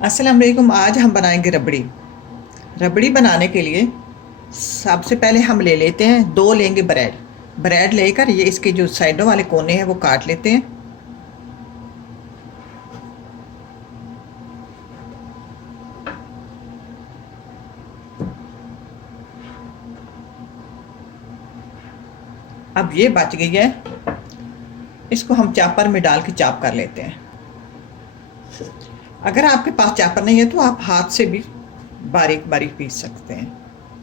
अस्सलाम वालेकुम। आज हम बनाएंगे रबड़ी। रबड़ी बनाने के लिए सबसे पहले हम ले लेते हैं, दो लेंगे ब्रेड। ब्रेड लेकर ये इसके जो साइडों वाले कोने हैं वो काट लेते हैं। अब ये बच गई है, इसको हम चापर में डाल के चाप कर लेते हैं। अगर आपके पास चापर नहीं है तो आप हाथ से भी बारीक बारीक पीस सकते हैं,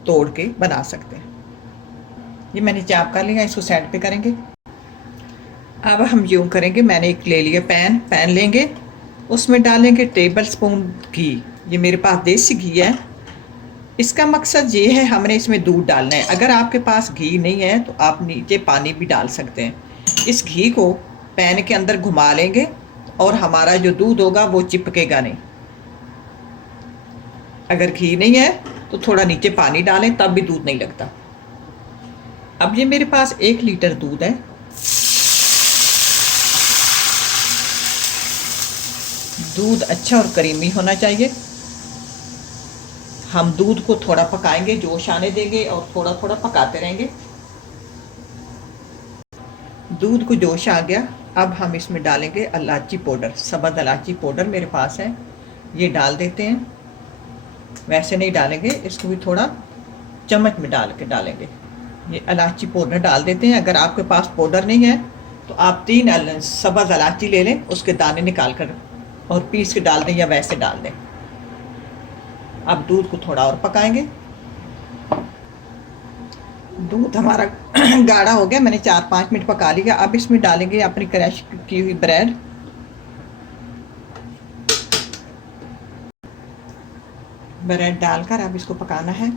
तोड़ के बना सकते हैं। ये मैंने चाप कर लिया, इसको साइड पे करेंगे। अब हम यूँ करेंगे, मैंने एक ले लिया पैन लेंगे, उसमें डालेंगे टेबल स्पून घी। ये मेरे पास देसी घी है। इसका मकसद ये है, हमने इसमें दूध डालना है। अगर आपके पास घी नहीं है तो आप नीचे पानी भी डाल सकते हैं। इस घी को पैन के अंदर घुमा लेंगे और हमारा जो दूध होगा वो चिपकेगा नहीं। अगर घी नहीं है तो थोड़ा नीचे पानी डालें, तब भी दूध नहीं लगता। अब ये मेरे पास 1 लीटर दूध है। दूध अच्छा और क्रीमी होना चाहिए। हम दूध को थोड़ा पकाएंगे, जोश आने देंगे और थोड़ा थोड़ा पकाते रहेंगे। दूध को जोश आ गया, अब हम इसमें डालेंगे इलायची पाउडर। सब्ज़ इलायची पाउडर मेरे पास है, ये डाल देते हैं। वैसे नहीं डालेंगे, इसको भी थोड़ा चम्मच में डाल के डालेंगे। ये इलायची पाउडर डाल देते हैं। अगर आपके पास पाउडर नहीं है तो आप 3 सब्ज़ इलायची ले लें, उसके दाने निकाल कर और पीस के डाल दें या वैसे डाल दें। अब दूध को थोड़ा और पकाएंगे। दूध हमारा गाढ़ा हो गया, मैंने 4-5 मिनट पका लिया। अब इसमें डालेंगे अपनी क्रश की हुई ब्रेड। ब्रेड डालकर अब इसको पकाना है।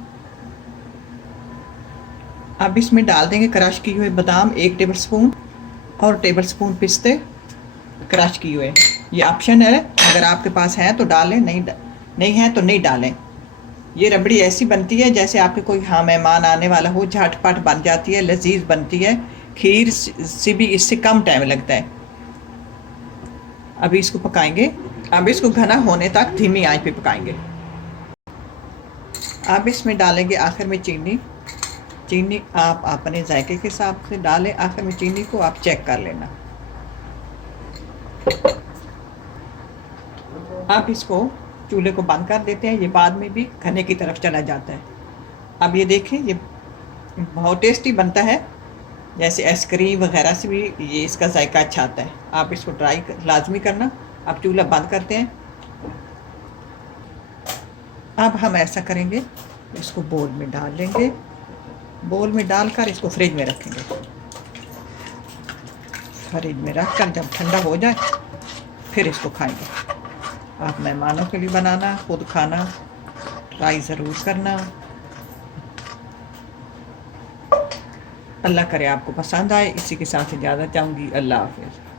अब इसमें डाल देंगे क्रश किए हुए बादाम 1 टेबल स्पून और टेबल स्पून पिस्ते क्रश किए हुए। ये ऑप्शन है, अगर आपके पास है तो डालें, नहीं है तो नहीं डालें। ये रबड़ी ऐसी बनती है जैसे आपके कोई मेहमान आने वाला हो, झटपट बन जाती है, लजीज बनती है। खीर से भी इससे कम टाइम लगता है। अभी इसको पकाएंगे। अब इसको घना होने तक धीमी आंच पे पकाएंगे। अब इसमें डालेंगे आखिर में चीनी। चीनी आप अपने जायके के हिसाब से डालें। आखिर में चीनी को आप चेक कर लेना। अब इसको चूल्हे को बंद कर देते हैं, ये बाद में भी खाने की तरफ चला जाता है। अब ये देखें, ये बहुत टेस्टी बनता है, जैसे आइसक्रीम वगैरह से भी ये इसका जायका अच्छा आता है। आप इसको ट्राई लाजमी करना। अब चूल्हा बंद करते हैं। अब हम ऐसा करेंगे, इसको बोल में डाल लेंगे। बोल में डालकर इसको फ्रिज में रखेंगे। फ्रिज में रख कर जब ठंडा हो जाए फिर इसको खाएंगे। आप मेहमानों के लिए बनाना, खुद खाना, ट्राई ज़रूर करना। अल्लाह करे आपको पसंद आए। इसी के साथ इजाज़त चाहूँगी। अल्लाह हाफ़िज़।